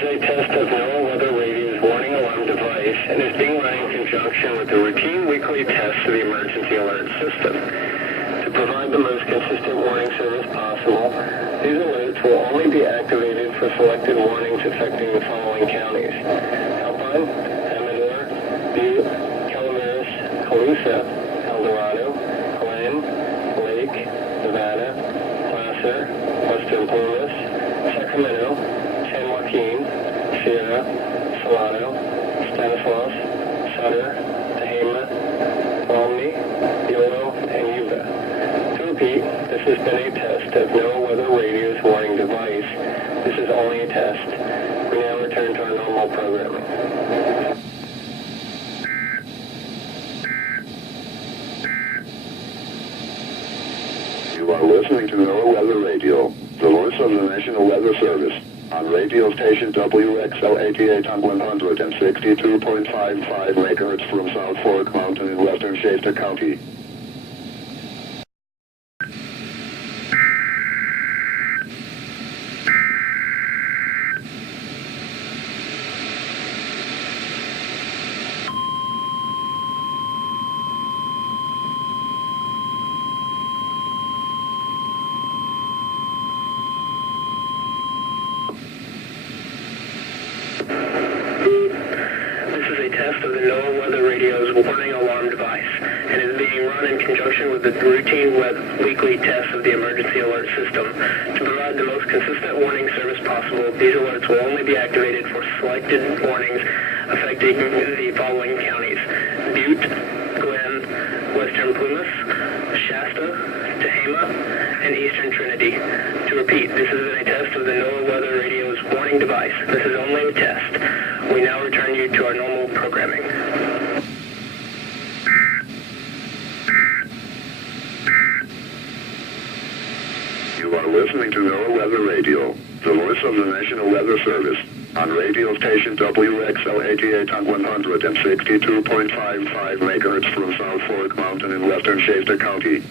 is a test of NOAA Weather Radio's warning alarm device and is being run in conjunction with the routine weekly tests of the emergency alert system. To provide the most consistent warning service possible, these alerts will only be activated for selected warnings affecting the following counties: Alpine, Amador, Butte, Calaveras, Colusa, El Dorado, Glen, Lake, Nevada, Placer, Western Plumas, Sacramento, San Joaquin, Sierra, Salado, Stanislaus, Sutter, Tehama, Romney, Yolo, and Yuba. To repeat, this has been a test of NOAA Weather Radio's warning device. This is only a test. We now return to our normal programming. You are listening to NOAA Weather Radio, the voice of the National Weather Service, on radio station WXL 162.55 MHz from South Fork Mountain in western Shasta County. This is a test of the NOAA Weather Radio's warning alarm device and is being run in conjunction with the routine weekly tests of the emergency alert system. To provide the most consistent warning service possible, these alerts will only be activated for selected warnings affecting the following counties: Butte, Glen, Western Plumas, Shasta, Tehama, and Eastern Trinity. To repeat, this has been a test of the NOAA Weather Radio's warning device. This is only a test. We now return you to our normal programming. You are listening to NOAA Weather Radio, the voice of the National Weather Service, on radio station WXL 162.55 MHz from South Fork Mountain in western Shasta County.